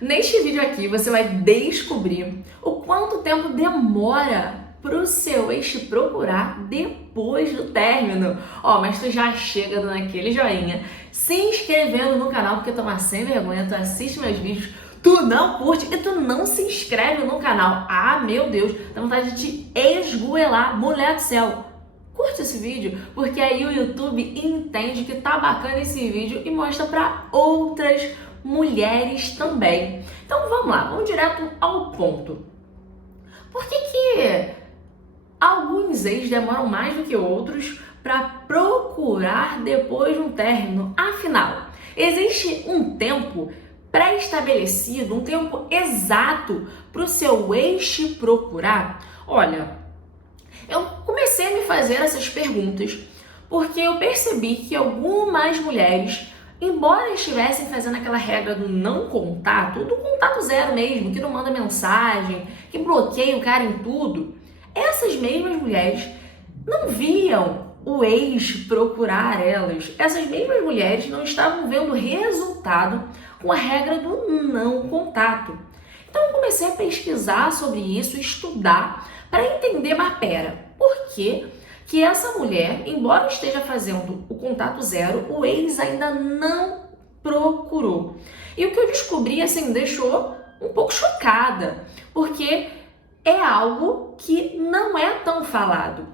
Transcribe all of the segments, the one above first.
Neste vídeo aqui você vai descobrir o quanto tempo demora para o seu ex te procurar depois do término. Mas tu já chega dando aquele joinha, se inscrevendo no canal, porque tu é uma sem vergonha, tu assiste meus vídeos, tu não curte e tu não se inscreve no canal. Meu Deus, dá vontade de te esgoelar, mulher do céu. Curte esse vídeo, porque aí o YouTube entende que tá bacana esse vídeo e mostra para outras mulheres também. Então vamos lá, vamos direto ao ponto. Por que alguns ex demoram mais do que outros para procurar depois de um término? Afinal, existe um tempo pré-estabelecido, um tempo exato para o seu ex te procurar? Olha, eu comecei a me fazer essas perguntas porque eu percebi que algumas mulheres, embora estivessem fazendo aquela regra do não contato, do contato zero mesmo, que não manda mensagem, que bloqueia o cara em tudo, essas mesmas mulheres não viam o ex procurar elas. Essas mesmas mulheres não estavam vendo resultado com a regra do não contato. Então eu comecei a pesquisar sobre isso, estudar, para entender, mas pera, por que essa mulher, embora esteja fazendo o contato zero, o ex ainda não procurou? E o que eu descobri, assim, me deixou um pouco chocada, porque é algo que não é tão falado.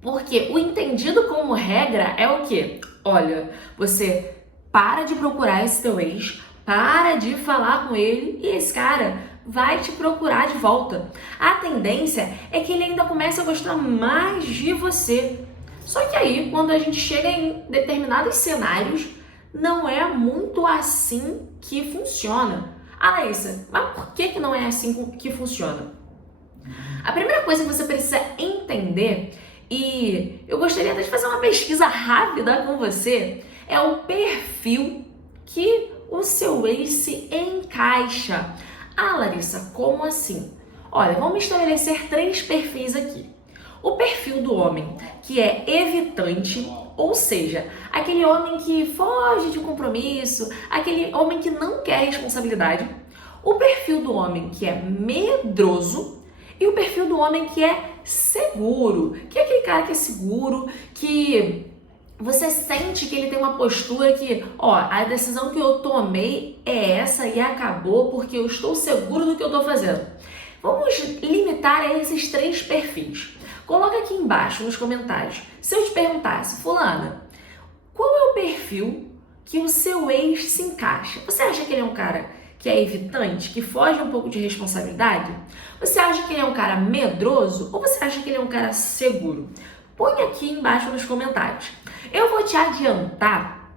Porque o entendido como regra é o quê? Olha, você para de procurar esse teu ex, para de falar com ele e esse cara vai te procurar de volta. A tendência é que ele ainda comece a gostar mais de você. Só que aí, quando a gente chega em determinados cenários, não é muito assim que funciona. Laísa, mas por que não é assim que funciona? A primeira coisa que você precisa entender, e eu gostaria até de fazer uma pesquisa rápida com você, é o perfil que o seu ex se encaixa. Larissa, como assim? Olha, vamos estabelecer 3 perfis aqui. O perfil do homem que é evitante, ou seja, aquele homem que foge de compromisso, aquele homem que não quer responsabilidade. O perfil do homem que é medroso e o perfil do homem que é seguro, que é aquele cara que é seguro, que você sente que ele tem uma postura que, a decisão que eu tomei é essa e acabou porque eu estou seguro do que eu estou fazendo. Vamos limitar a esses 3 perfis. Coloca aqui embaixo nos comentários. Se eu te perguntasse, fulana, qual é o perfil que o seu ex se encaixa? Você acha que ele é um cara que é evitante, que foge um pouco de responsabilidade? Você acha que ele é um cara medroso ou você acha que ele é um cara seguro? Põe aqui embaixo nos comentários. Eu vou te adiantar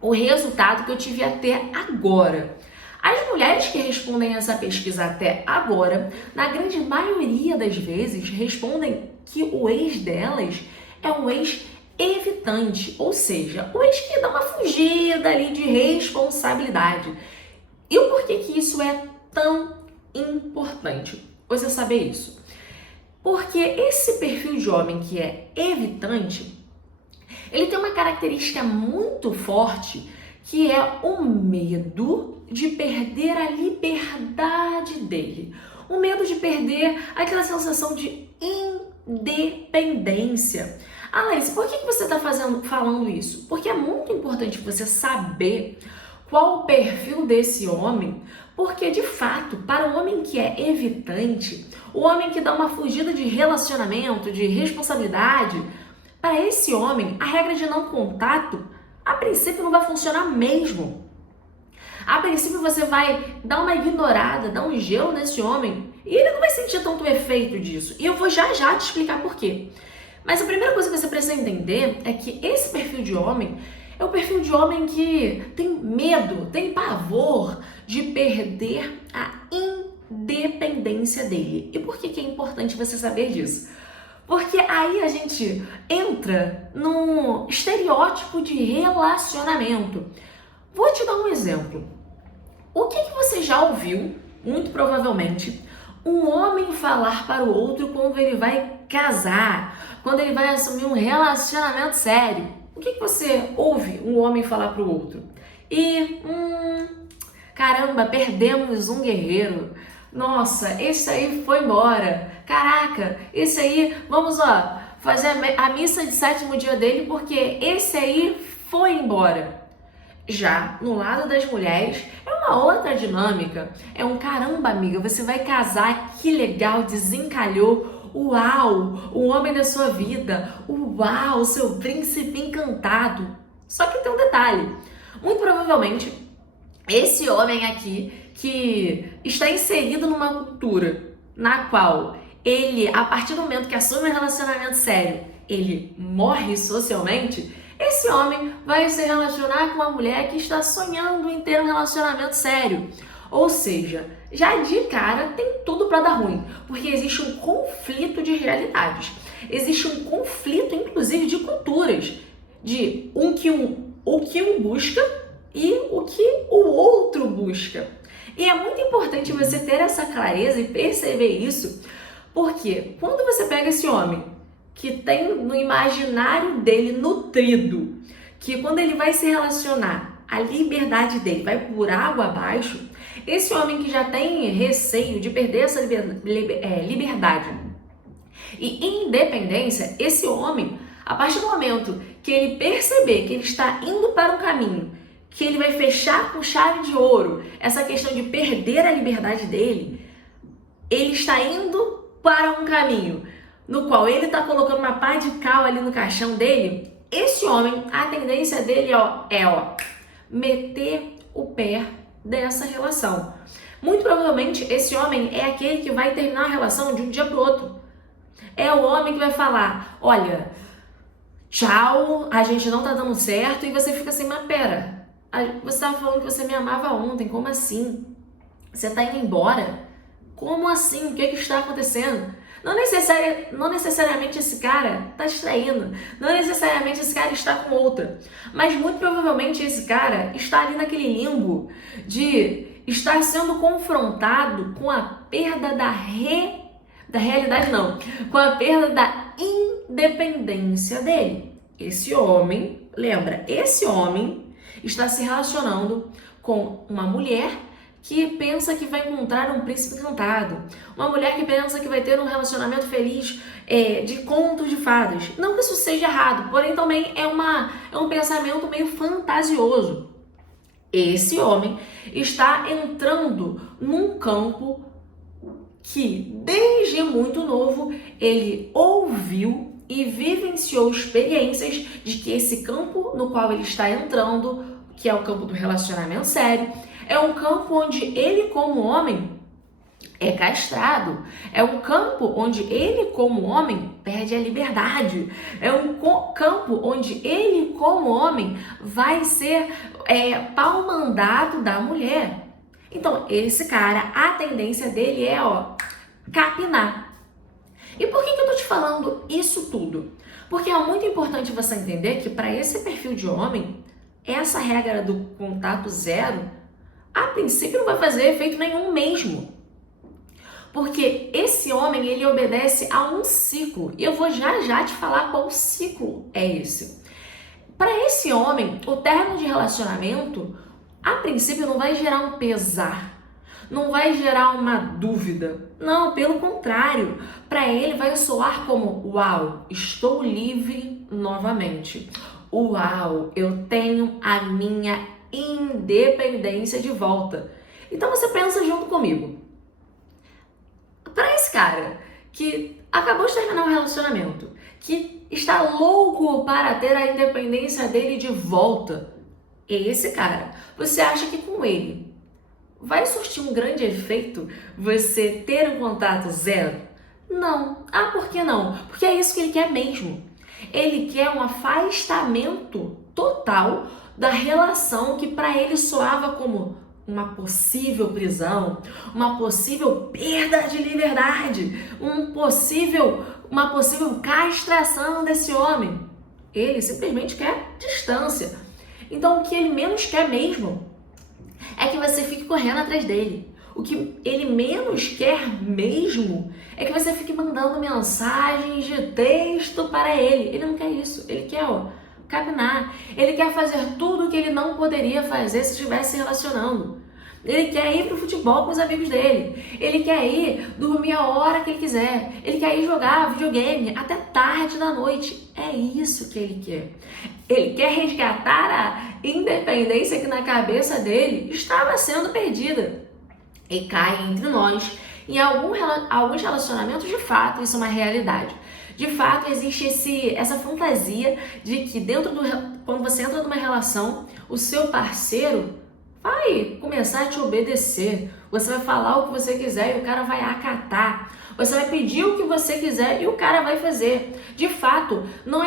o resultado que eu tive até agora. As mulheres que respondem essa pesquisa até agora, na grande maioria das vezes, respondem que o ex delas é um ex evitante, ou seja, o ex que dá uma fugida ali de responsabilidade. E o porquê que isso é tão importante você saber isso? Porque esse perfil de homem que é evitante, ele tem uma característica muito forte, que é o medo de perder a liberdade dele. O medo de perder aquela sensação de independência. Laís, por que você está falando isso? Porque é muito importante você saber qual o perfil desse homem, porque de fato, para o homem que é evitante, o homem que dá uma fugida de relacionamento, de responsabilidade, para esse homem, a regra de não contato, a princípio não vai funcionar mesmo. A princípio você vai dar uma ignorada, dar um gelo nesse homem e ele não vai sentir tanto efeito disso. E eu vou já te explicar por quê. Mas a primeira coisa que você precisa entender é que esse perfil de homem é o perfil de homem que tem medo, tem pavor de perder a independência dele. E por que é importante você saber disso? Porque aí a gente entra num estereótipo de relacionamento. Vou te dar um exemplo. O que você já ouviu, muito provavelmente, um homem falar para o outro quando ele vai casar, quando ele vai assumir um relacionamento sério? O que você ouve um homem falar para o outro? Caramba, caramba, perdemos um guerreiro. Nossa, esse aí foi embora. Caraca, esse aí, vamos fazer a missa de sétimo dia dele porque esse aí foi embora. Já no lado das mulheres é uma outra dinâmica. É um caramba, amiga, você vai casar, que legal, desencalhou. Uau, o homem da sua vida. Uau, seu príncipe encantado. Só que tem um detalhe. Muito provavelmente, esse homem aqui que está inserido numa cultura na qual ele, a partir do momento que assume um relacionamento sério, ele morre socialmente, esse homem vai se relacionar com uma mulher que está sonhando em ter um relacionamento sério. Ou seja, já de cara tem tudo para dar ruim, porque existe um conflito de realidades. Existe um conflito, inclusive, de culturas, de o que um busca e o que o outro busca. E é muito importante você ter essa clareza e perceber isso, porque quando você pega esse homem que tem no imaginário dele nutrido, que quando ele vai se relacionar, a liberdade dele vai por água abaixo, esse homem que já tem receio de perder essa liberdade e independência, esse homem, a partir do momento que ele perceber que ele está indo para um caminho, que ele vai fechar com chave de ouro essa questão de perder a liberdade dele, ele está indo para um caminho no qual ele está colocando uma pá de cal ali no caixão dele, esse homem, a tendência dele é meter o pé dessa relação. Muito provavelmente esse homem é aquele que vai terminar a relação de um dia para o outro. É o homem que vai falar, olha, tchau, a gente não tá dando certo, e você fica assim, mas pera, você estava falando que você me amava ontem, como assim? Você tá indo embora? Como assim? O que está acontecendo? Não necessariamente esse cara está distraindo, não necessariamente esse cara está com outra, mas muito provavelmente esse cara está ali naquele limbo de estar sendo confrontado com a perda da realidade não, com a perda da independência dele. Esse homem, lembra, esse homem está se relacionando com uma mulher que pensa que vai encontrar um príncipe encantado, uma mulher que pensa que vai ter um relacionamento feliz de contos de fadas. Não que isso seja errado, porém também é um pensamento meio fantasioso. Esse homem está entrando num campo que desde muito novo ele ouviu e vivenciou experiências de que esse campo no qual ele está entrando, que é o campo do relacionamento sério, é um campo onde ele como homem é castrado, é um campo onde ele como homem perde a liberdade, é um campo onde ele como homem vai ser pau-mandado da mulher. Então esse cara, a tendência dele é capinar. E por que eu tô te falando isso tudo? Porque é muito importante você entender que para esse perfil de homem, essa regra do contato zero a princípio não vai fazer efeito nenhum mesmo. Porque esse homem, ele obedece a um ciclo. E eu vou já te falar qual ciclo é esse. Para esse homem, o término de relacionamento, a princípio não vai gerar um pesar. Não vai gerar uma dúvida. Não, pelo contrário. Para ele vai soar como, uau, estou livre novamente. Uau, eu tenho a minha independência de volta. Então você pensa junto comigo. Para esse cara que acabou de terminar um relacionamento, que está louco para ter a independência dele de volta, esse cara, você acha que com ele vai surtir um grande efeito você ter um contato zero? Não. Ah, por que não? Porque é isso que ele quer mesmo. Ele quer um afastamento total da relação que para ele soava como uma possível prisão, uma possível perda de liberdade, uma possível castração desse homem. Ele simplesmente quer distância. Então o que ele menos quer mesmo é que você fique correndo atrás dele. O que ele menos quer mesmo é que você fique mandando mensagens de texto para ele. Ele não quer isso. Ele quer, capinar. Ele quer fazer tudo o que ele não poderia fazer se estivesse se relacionando. Ele quer ir pro futebol com os amigos dele. Ele quer ir dormir a hora que ele quiser. Ele quer ir jogar videogame até tarde da noite. É isso que ele quer. Ele quer resgatar a independência que na cabeça dele estava sendo perdida. E cá entre nós, em alguns relacionamentos, de fato, isso é uma realidade. De fato, existe essa fantasia de que quando você entra numa relação, o seu parceiro vai começar a te obedecer. Você vai falar o que você quiser e o cara vai acatar. Você vai pedir o que você quiser e o cara vai fazer. De fato, não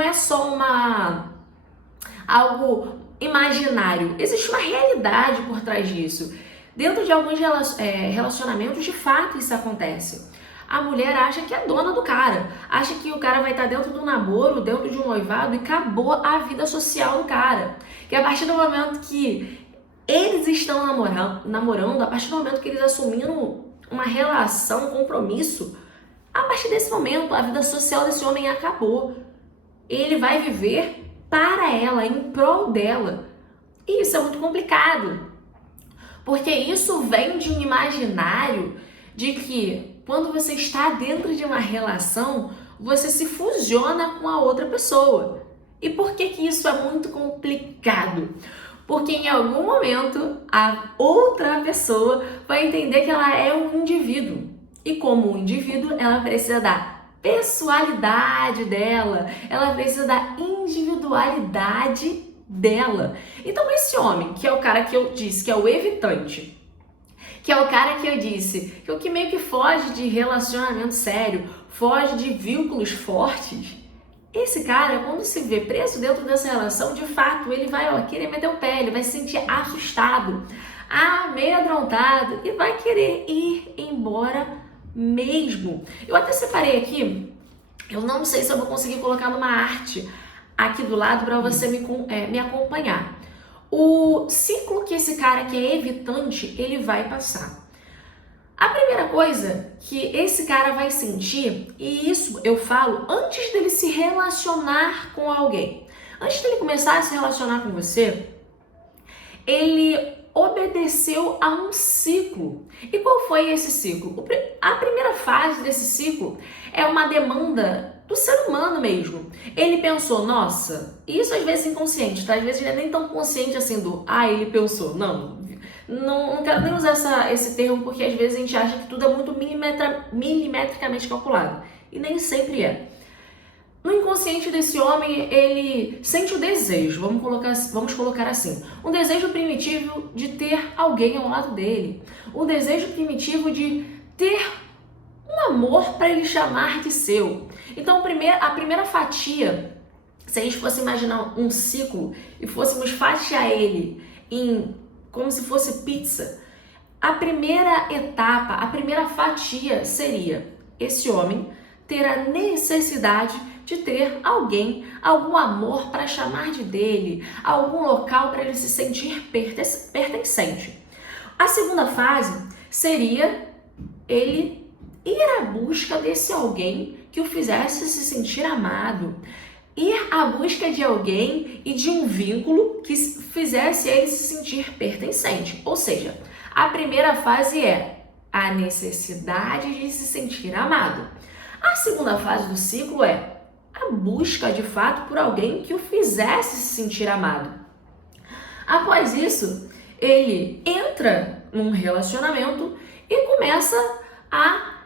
é só algo imaginário. Existe uma realidade por trás disso. Dentro de alguns relacionamentos, de fato, isso acontece. A mulher acha que é dona do cara, acha que o cara vai estar dentro do namoro, dentro de um noivado e acabou a vida social do cara. Que a partir do momento que eles estão namorando, a partir do momento que eles assumiram uma relação, um compromisso, a partir desse momento a vida social desse homem acabou. Ele vai viver para ela, em prol dela. E isso é muito complicado, porque isso vem de um imaginário de que quando você está dentro de uma relação, você se fusiona com a outra pessoa. E por que isso é muito complicado? Porque em algum momento a outra pessoa vai entender que ela é um indivíduo. E como um indivíduo, ela precisa da pessoalidade dela, ela precisa da individualidade dela. Então esse homem, que é o cara que eu disse que é o evitante, que é o cara que eu disse, que é o que meio que foge de relacionamento sério, foge de vínculos fortes. Esse cara, quando se vê preso dentro dessa relação, de fato, ele vai querer meter o pé, ele vai se sentir assustado, amedrontado e vai querer ir embora mesmo. Eu até separei aqui, eu não sei se eu vou conseguir colocar numa arte aqui do lado para você me acompanhar. O ciclo que esse cara que é evitante, ele vai passar. A primeira coisa que esse cara vai sentir, e isso eu falo antes dele se relacionar com alguém, antes dele começar a se relacionar com você, ele obedeceu a um ciclo. E qual foi esse ciclo? A primeira fase desse ciclo é uma demanda do ser humano mesmo. Ele pensou, nossa, isso às vezes inconsciente, tá? Às vezes ele é nem tão consciente assim ele pensou. Não quero nem usar esse termo, porque às vezes a gente acha que tudo é muito milimetricamente calculado. E nem sempre é. No inconsciente desse homem, ele sente o desejo, vamos colocar assim, um desejo primitivo de ter alguém ao lado dele, um desejo primitivo de ter um amor para ele chamar de seu. Então, a primeira fatia, se a gente fosse imaginar um ciclo e fôssemos fatiar ele como se fosse pizza, a primeira etapa, a primeira fatia seria esse homem ter a necessidade de ter alguém, algum amor para chamar de dele, algum local para ele se sentir pertencente. A segunda fase seria ele ir à busca desse alguém que o fizesse se sentir amado, ir à busca de alguém e de um vínculo que fizesse ele se sentir pertencente. Ou seja, a primeira fase é a necessidade de se sentir amado. A segunda fase do ciclo é a busca de fato por alguém que o fizesse se sentir amado. Após isso, ele entra num relacionamento e começa a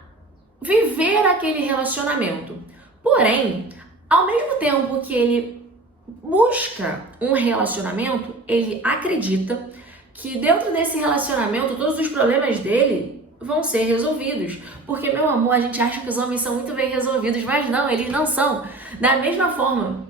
viver aquele relacionamento. Porém, ao mesmo tempo que ele busca um relacionamento, ele acredita que dentro desse relacionamento todos os problemas dele vão ser resolvidos. Porque, meu amor, a gente acha que os homens são muito bem resolvidos, mas não, eles não são. Da mesma forma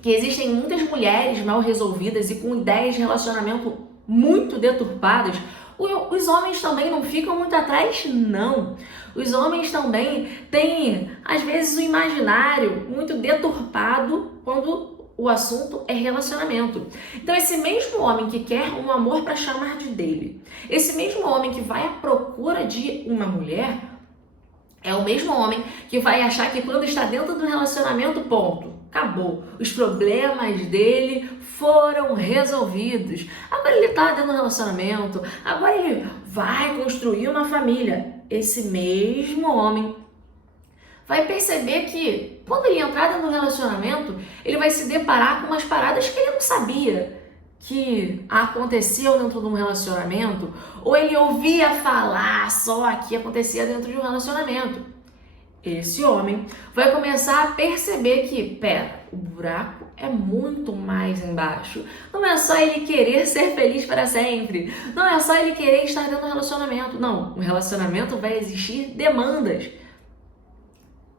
que existem muitas mulheres mal resolvidas e com ideias de relacionamento muito deturpadas, os homens também não ficam muito atrás, não. Os homens também têm, às vezes, o imaginário muito deturpado quando o assunto é relacionamento. Então, esse mesmo homem que quer um amor para chamar de dele, esse mesmo homem que vai à procura de uma mulher, é o mesmo homem que vai achar que quando está dentro do relacionamento, ponto, acabou. Os problemas dele foram resolvidos. Agora ele está dentro do relacionamento, agora ele vai construir uma família. Esse mesmo homem vai perceber que quando ele entrar dentro do relacionamento, ele vai se deparar com umas paradas que ele não sabia que aconteciam dentro de um relacionamento, ou ele ouvia falar só que acontecia dentro de um relacionamento. Esse homem vai começar a perceber que, o buraco é muito mais embaixo. Não é só ele querer ser feliz para sempre. Não é só ele querer estar dentro do relacionamento. Não, no relacionamento vai existir demandas.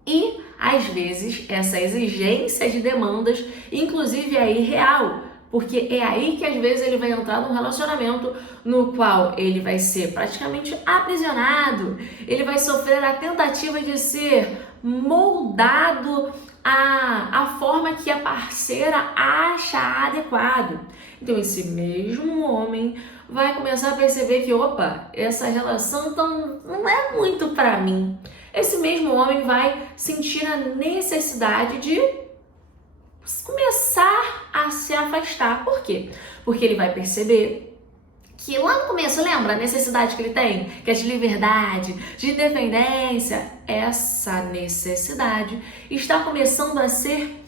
E, às vezes, essa exigência de demandas, inclusive, é irreal. Porque é aí que, às vezes, ele vai entrar num relacionamento no qual ele vai ser praticamente aprisionado. Ele vai sofrer a tentativa de ser moldado à forma que a parceira acha adequado. Então, esse mesmo homem vai começar a perceber que, essa relação não é muito para mim. Esse mesmo homem vai sentir a necessidade de começar a se afastar. Por quê? Porque ele vai perceber que lá no começo, lembra a necessidade que ele tem? Que é de liberdade, de independência. Essa necessidade está começando a ser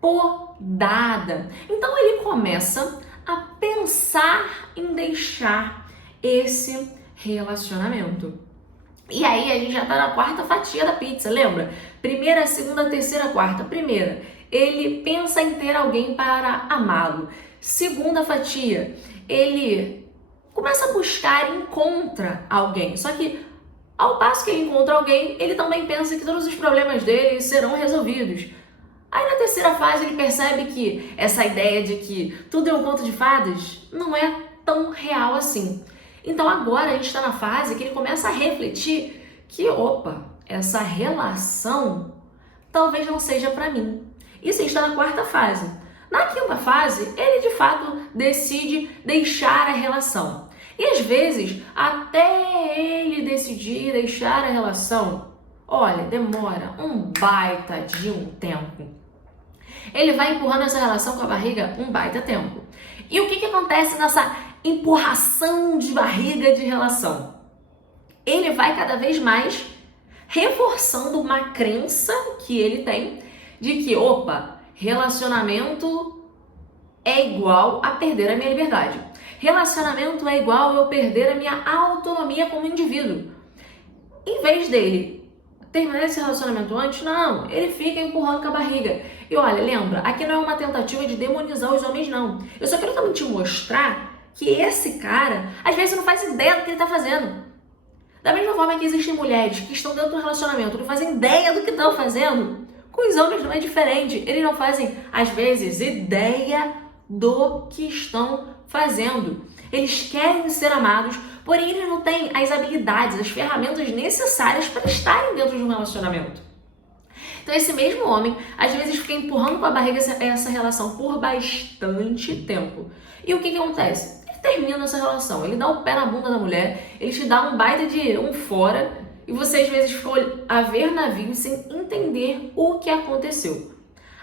podada. Então ele começa a pensar em deixar esse relacionamento. E aí a gente já tá na quarta fatia da pizza, lembra? Primeira, segunda, terceira, quarta. Primeira, ele pensa em ter alguém para amá-lo. Segunda fatia, ele começa a buscar e encontra alguém. Só que ao passo que ele encontra alguém, ele também pensa que todos os problemas dele serão resolvidos. Aí na terceira fase ele percebe que essa ideia de que tudo é um conto de fadas não é tão real assim. Então agora a gente está na fase que ele começa a refletir que, essa relação talvez não seja para mim. Isso está na quarta fase. Na quinta fase, ele de fato decide deixar a relação. E às vezes, até ele decidir deixar a relação, demora um baita de um tempo. Ele vai empurrando essa relação com a barriga um baita tempo. E o que acontece nessa empurração de barriga de relação? Ele vai cada vez mais reforçando uma crença que ele tem de que, relacionamento é igual a perder a minha liberdade. Relacionamento é igual a eu perder a minha autonomia como indivíduo. Em vez dele terminar esse relacionamento antes, não, ele fica empurrando com a barriga. E lembra, aqui não é uma tentativa de demonizar os homens, não. Eu só quero também te mostrar que esse cara, às vezes, não faz ideia do que ele está fazendo. Da mesma forma que existem mulheres que estão dentro do relacionamento, não fazem ideia do que estão fazendo, com os homens não é diferente. Eles não fazem, às vezes, ideia do que estão fazendo. Eles querem ser amados, porém eles não têm as habilidades, as ferramentas necessárias para estarem dentro de um relacionamento. Então esse mesmo homem, às vezes, fica empurrando com a barriga essa relação por bastante tempo. E o que acontece? Ele termina essa relação, ele dá o pé na bunda da mulher, ele te dá um baita de um fora, e você às vezes ficou a ver navio sem entender o que aconteceu.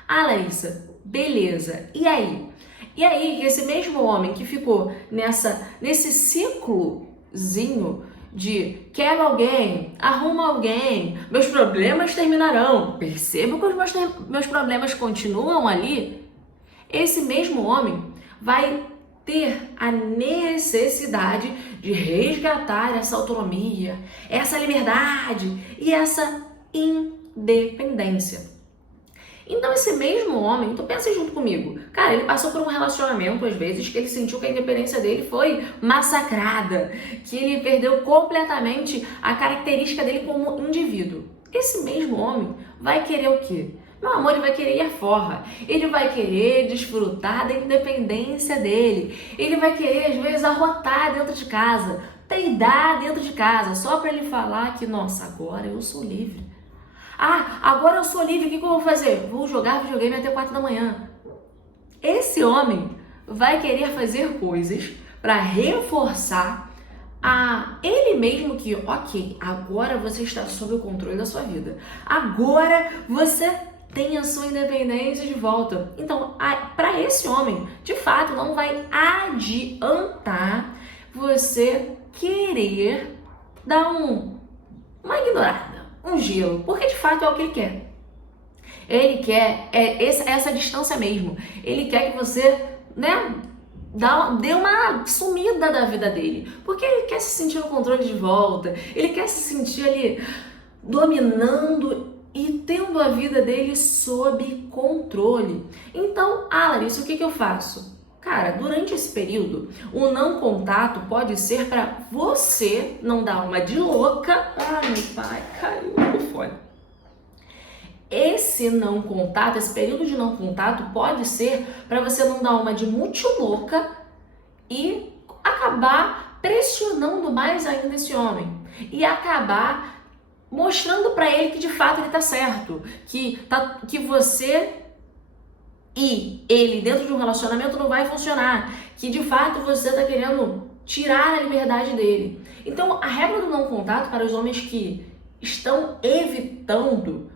Larissa, beleza, e aí? E aí, esse mesmo homem que ficou nesse ciclozinho de quero alguém, arruma alguém, meus problemas terminarão, percebo que os meus problemas continuam ali, esse mesmo homem vai ter a necessidade de resgatar essa autonomia, essa liberdade e essa independência. Então esse mesmo homem, tu pensa junto comigo, cara, ele passou por um relacionamento às vezes que ele sentiu que a independência dele foi massacrada, que ele perdeu completamente a característica dele como indivíduo. Esse mesmo homem vai querer o quê? Meu amor, ele vai querer ir à forra, ele vai querer desfrutar da independência dele, ele vai querer às vezes arrotar dentro de casa, peidar dentro de casa, só para ele falar que, nossa, agora eu sou livre. Agora eu sou livre, o que eu vou fazer? Vou jogar videogame até 4 da manhã. Esse homem vai querer fazer coisas para reforçar a ele mesmo que, ok, agora você está sob o controle da sua vida. Agora você tem a sua independência de volta. Então, para esse homem, de fato, não vai adiantar você querer dar uma ignorada, um gelo, porque de fato é o que ele quer. Ele quer essa distância mesmo. Ele quer que você, né, dê uma sumida da vida dele, porque ele quer se sentir no controle de volta, ele quer se sentir ali dominando e tendo a vida dele sob controle. Então, Larissa, o que eu faço? Cara, durante esse período, o não contato pode ser para você não dar uma de louca. Meu pai, caiu o fone. Esse não contato, esse período de não contato pode ser para você não dar uma de muito louca e acabar pressionando mais ainda esse homem e acabar mostrando para ele que de fato ele tá certo, que você e ele dentro de um relacionamento não vai funcionar, que de fato você tá querendo tirar a liberdade dele. Então, a regra do não contato para os homens que estão evitando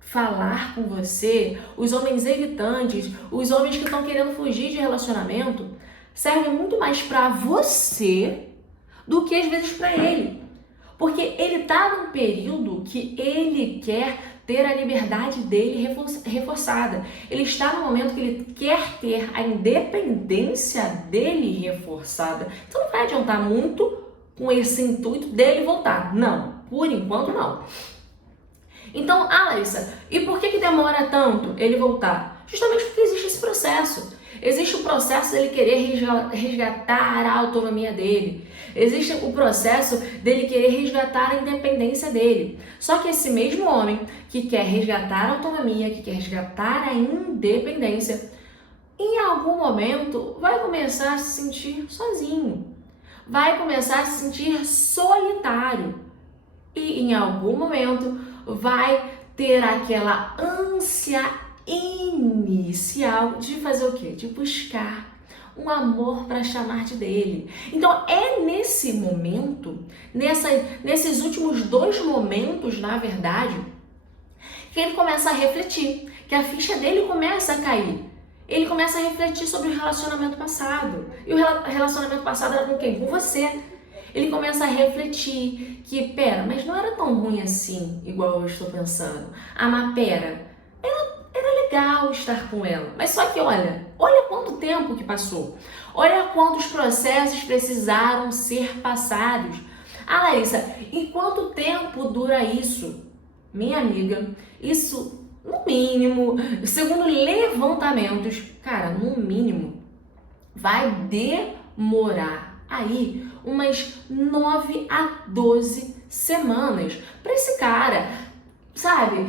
falar com você, os homens evitantes, os homens que estão querendo fugir de relacionamento, serve muito mais para você do que às vezes para ele. Porque ele tá num período que ele quer ter a liberdade dele reforçada. Ele está no momento que ele quer ter a independência dele reforçada. Então não vai adiantar muito com esse intuito dele voltar. Não, por enquanto não. Então, Larissa, e por que demora tanto ele voltar? Justamente porque existe esse processo. Existe o processo dele querer resgatar a autonomia dele. Existe o processo dele querer resgatar a independência dele. Só que esse mesmo homem que quer resgatar a autonomia, que quer resgatar a independência, em algum momento vai começar a se sentir sozinho. Vai começar a se sentir solitário. E em algum momento vai ter aquela ânsia inicial de fazer o quê? De buscar um amor para chamar de dele. Então é nesse momento, nesses últimos 2 momentos, na verdade, que ele começa a refletir, que a ficha dele começa a cair. Ele começa a refletir sobre o relacionamento passado. E o relacionamento passado era com quem? Com você. Ele começa a refletir que, mas não era tão ruim assim, igual eu estou pensando. Mas era legal estar com ela. Mas só que olha quanto tempo que passou. Olha quantos processos precisaram ser passados. Larissa, e quanto tempo dura isso? Minha amiga, isso no mínimo, segundo levantamentos, cara, no mínimo, vai demorar aí umas 9 a 12 semanas para esse cara, sabe,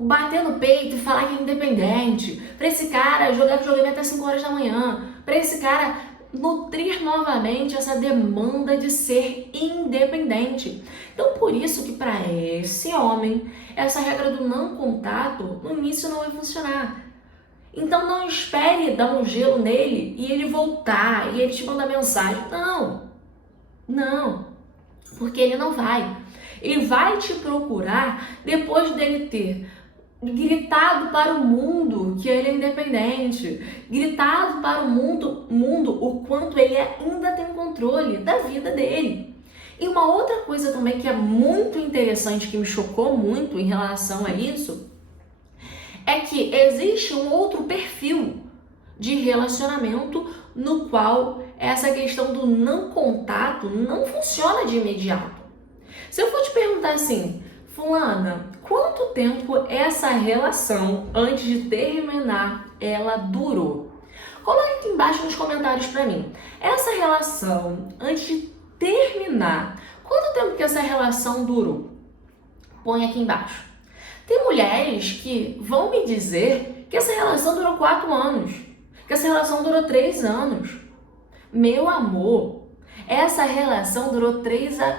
bater no peito e falar que é independente, para esse cara jogar videogame até 5 horas da manhã, para esse cara nutrir novamente essa demanda de ser independente. Então, por isso que para esse homem, essa regra do não contato, no início não vai funcionar. Então, não espere dar um gelo nele e ele voltar, e ele te mandar mensagem. Não, porque ele não vai. Ele vai te procurar depois dele ter gritado para o mundo que ele é independente, gritado para o mundo o quanto ele ainda tem controle da vida dele. E uma outra coisa também que é muito interessante, que me chocou muito em relação a isso, é que existe um outro perfil de relacionamento no qual essa questão do não contato não funciona de imediato. Se eu for te perguntar assim, fulana, quanto tempo essa relação, antes de terminar, ela durou? Coloque aqui embaixo nos comentários pra mim. Essa relação, antes de terminar, quanto tempo que essa relação durou? Põe aqui embaixo. Tem mulheres que vão me dizer que essa relação durou 4 anos, que essa relação durou 3 anos. Meu amor, essa relação durou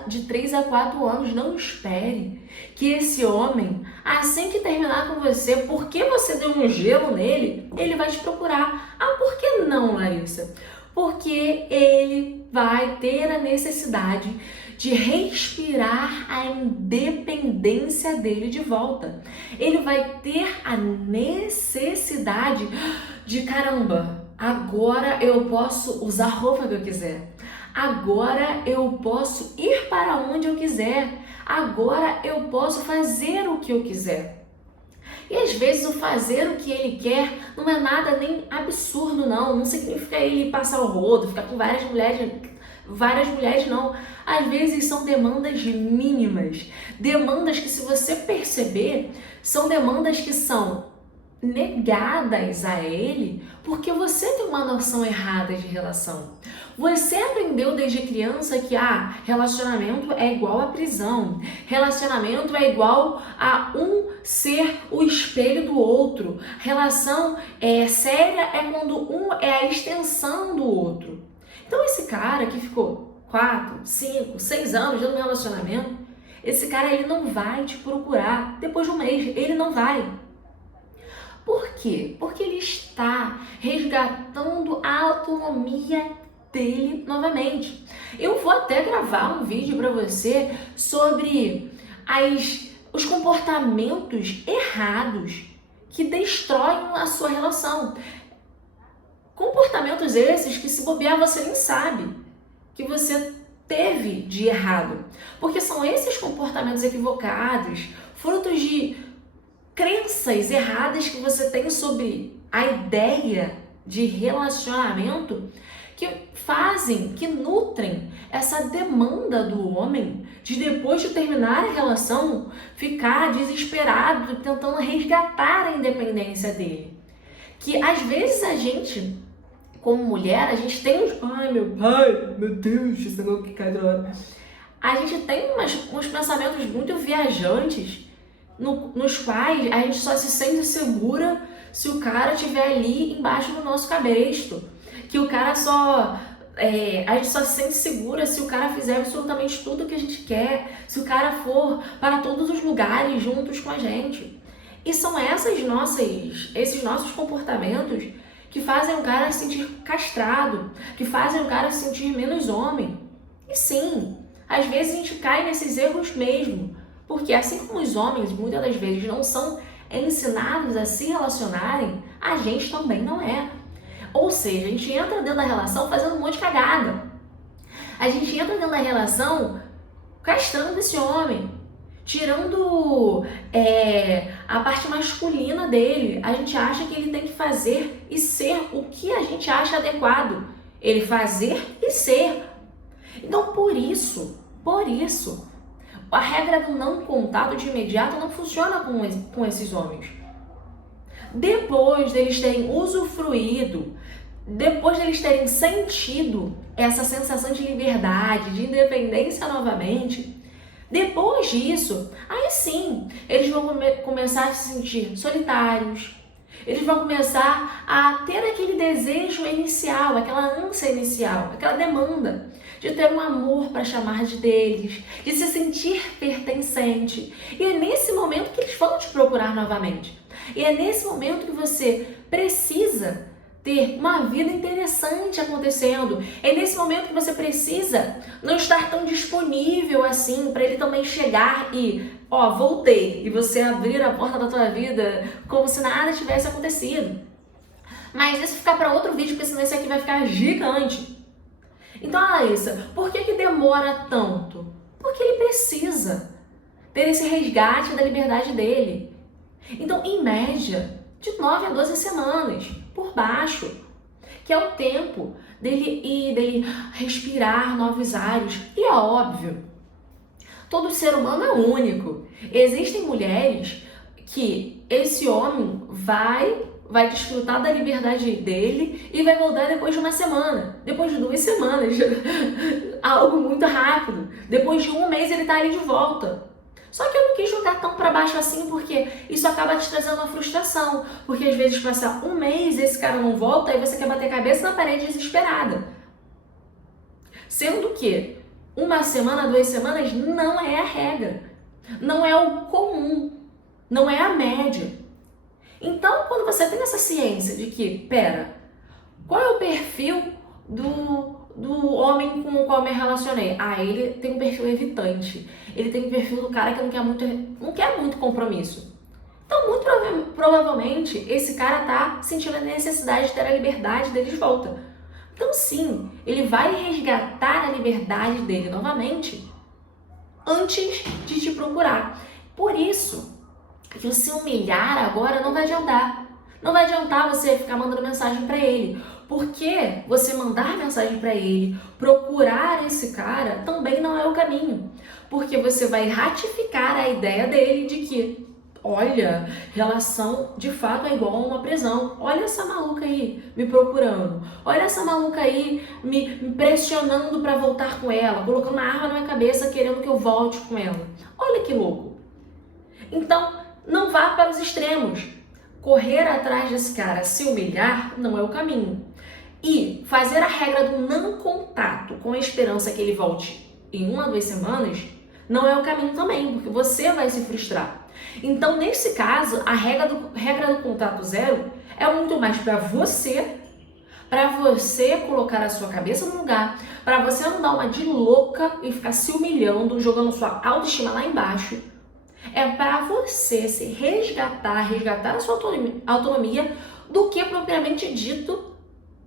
de 3 a 4 anos. Não espere que esse homem, assim que terminar com você, porque você deu um gelo nele, ele vai te procurar. Por que não, Larissa? Porque ele vai ter a necessidade de respirar a independência dele de volta. Ele vai ter a necessidade de, caramba, agora eu posso usar a roupa que eu quiser. Agora eu posso ir para onde eu quiser. Agora eu posso fazer o que eu quiser. E às vezes o fazer o que ele quer não é nada nem absurdo, não. Não significa ele passar o rodo, ficar com várias mulheres não. Às vezes são demandas mínimas. Demandas que, se você perceber, são demandas que são negadas a ele porque você tem uma noção errada de relação. Você aprendeu desde criança que relacionamento é igual a prisão, relacionamento é igual a um ser o espelho do outro, relação séria é quando um é a extensão do outro. Então esse cara que ficou 4, 5, 6 anos dentro do relacionamento, esse cara ele não vai te procurar depois de um mês, ele não vai. Por quê? Porque ele está resgatando a autonomia dele novamente. Eu vou até gravar um vídeo para você sobre os comportamentos errados que destroem a sua relação. Comportamentos esses que, se bobear, você nem sabe que você teve de errado. Porque são esses comportamentos equivocados, frutos de crenças erradas que você tem sobre a ideia de relacionamento, que nutrem essa demanda do homem de, depois de terminar a relação, ficar desesperado, tentando resgatar a independência dele. Que às vezes a gente, como mulher, a gente tem meu Deus, esse negócio que cai da hora. A gente tem uns pensamentos muito viajantes, nos quais a gente só se sente segura se o cara estiver ali embaixo do nosso cabresto. Que o cara a gente só se sente segura se o cara fizer absolutamente tudo o que a gente quer, se o cara for para todos os lugares juntos com a gente. E são esses nossos comportamentos que fazem o cara se sentir castrado, que fazem o cara se sentir menos homem. E sim, às vezes a gente cai nesses erros mesmo, porque assim como os homens muitas das vezes não são ensinados a se relacionarem, a gente também não é. Ou seja, a gente entra dentro da relação fazendo um monte de cagada. A gente entra dentro da relação castrando esse homem, tirando a parte masculina dele. A gente acha que ele tem que fazer e ser o que a gente acha adequado. Ele fazer e ser. Então, por isso, a regra do não contato de imediato não funciona com esses homens. Depois deles terem usufruído, depois deles terem sentido essa sensação de liberdade, de independência novamente, depois disso, aí sim, eles vão começar a se sentir solitários, eles vão começar a ter aquele desejo inicial, aquela ânsia inicial, aquela demanda de ter um amor para chamar de deles, de se sentir pertencente. E é nesse momento que eles vão te procurar novamente. E é nesse momento que você precisa ter uma vida interessante acontecendo. É nesse momento que você precisa não estar tão disponível assim para ele também chegar e, voltei, e você abrir a porta da tua vida como se nada tivesse acontecido. Mas isso ficar para outro vídeo, porque senão esse aqui vai ficar gigante. Então, Larissa, por que demora tanto? Porque ele precisa ter esse resgate da liberdade dele. Então, em média, de 9 a 12 semanas, por baixo, que é o tempo dele respirar novos ares. E é óbvio, todo ser humano é único. Existem mulheres que esse homem vai desfrutar da liberdade dele e vai voltar depois de uma semana, depois de 2 semanas, algo muito rápido. Depois de um mês ele tá ali de volta. Só que eu não quis jogar tão para baixo assim, porque isso acaba te trazendo uma frustração. Porque às vezes passa um mês e esse cara não volta, aí você quer bater a cabeça na parede desesperada. Sendo que 1 semana, 2 semanas não é a regra. Não é o comum. Não é a média. Então, quando você tem essa ciência de que, qual é o perfil do homem com o qual me relacionei. Ah, ele tem um perfil evitante. Ele tem um perfil do cara que não quer muito compromisso. Então, muito provavelmente, esse cara tá sentindo a necessidade de ter a liberdade dele de volta. Então, sim, ele vai resgatar a liberdade dele novamente antes de te procurar. Por isso, que o se humilhar agora não vai adiantar. Não vai adiantar você ficar mandando mensagem para ele. Porque você mandar mensagem para ele, procurar esse cara, também não é o caminho. Porque você vai ratificar a ideia dele de que, olha, relação de fato é igual a uma prisão. Olha essa maluca aí me procurando. Olha essa maluca aí me pressionando para voltar com ela, colocando uma arma na minha cabeça querendo que eu volte com ela. Olha que louco. Então, não vá para os extremos. Correr atrás desse cara, se humilhar, não é o caminho. E fazer a regra do não contato com a esperança que ele volte em 1 a 2 semanas, não é o caminho também, porque você vai se frustrar. Então, nesse caso, a regra do contato zero é muito mais para você colocar a sua cabeça no lugar, para você não dar uma de louca e ficar se humilhando, jogando sua autoestima lá embaixo. É para você se resgatar a sua autonomia do que propriamente dito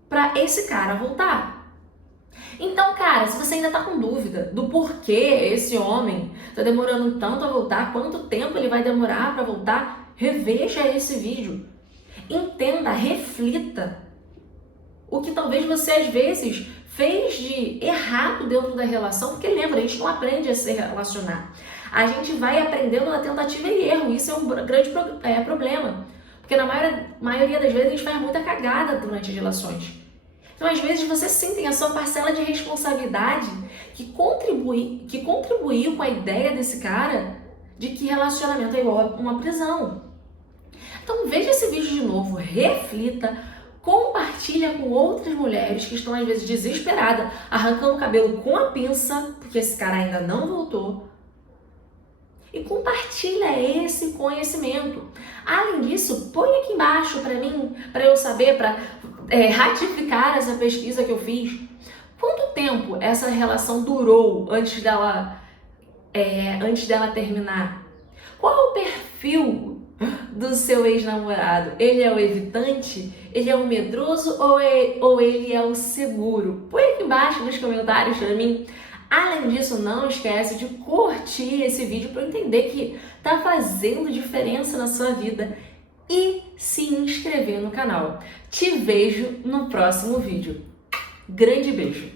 para esse cara voltar. Então, cara, se você ainda tá com dúvida do porquê esse homem tá demorando tanto a voltar, quanto tempo ele vai demorar para voltar, reveja esse vídeo. Entenda, reflita o que talvez você às vezes fez de errado dentro da relação, porque lembra, a gente não aprende a se relacionar. A gente vai aprendendo na tentativa e erro, isso é um grande problema. Porque na maioria das vezes a gente faz muita cagada durante as relações. Então, às vezes, você sim tem a sua parcela de responsabilidade que contribuiu com a ideia desse cara de que relacionamento é igual a uma prisão. Então, veja esse vídeo de novo, reflita, compartilha com outras mulheres que estão, às vezes, desesperadas, arrancando o cabelo com a pinça, porque esse cara ainda não voltou. E compartilha esse conhecimento. Além disso, põe aqui embaixo para mim, para eu saber, para ratificar essa pesquisa que eu fiz. Quanto tempo essa relação durou antes dela terminar? Qual é o perfil do seu ex-namorado? Ele é o evitante? Ele é o medroso ou ele é o seguro? Põe aqui embaixo nos comentários para mim. Além disso, não esquece de curtir esse vídeo para eu entender que tá fazendo diferença na sua vida e se inscrever no canal. Te vejo no próximo vídeo. Grande beijo!